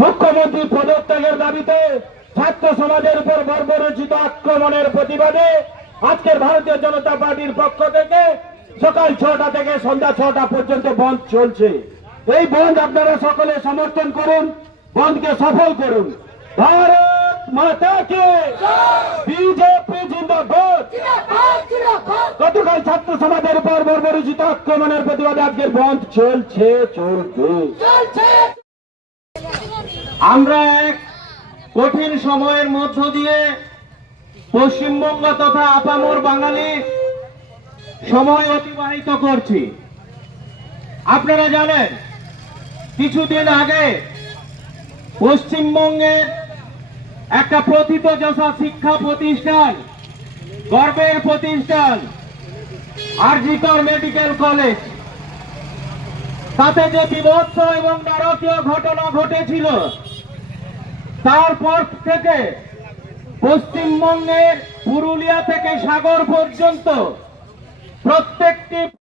মুখ্যমন্ত্রী পদত্যাগের দাবিতে ছাত্র সমাজের উপর বর্বরচিত আক্রমণের প্রতিবাদে আজকের ভারতীয় জনতা পার্টির পক্ষ থেকে সকাল ছটা থেকে সন্ধ্যা ছটা পর্যন্ত বন্ধ চলছে। এই বন্ধ আপনারা সকলে সমর্থন করুন বন্ধকে সফল করুন। ভারত মাতাকে! বিজেপি জিন্দাবাদ! গতকাল ছাত্র সমাজের উপর বর্বরচিত আক্রমণের প্রতিবাদে আজকের বন্ধ চলছে চলবে। আমরা এক কঠিন সময়ের মধ্য দিয়ে পশ্চিমবঙ্গ তথা আপামর বাঙালি সময় অতিবাহিত করছি। আপনারা জানেন, কিছুদিন আগে পশ্চিমবঙ্গের একটা প্রথিতযশা শিক্ষা প্রতিষ্ঠান, গর্বের প্রতিষ্ঠান, আরজিকর মেডিকেল কলেজ তাতে যে বিভৎস এবং নারকীয় ঘটনা ঘটেছিল, তারপর থেকে পশ্চিমবঙ্গের পুরুলিয়া থেকে সাগর পর্যন্ত প্রত্যেকটি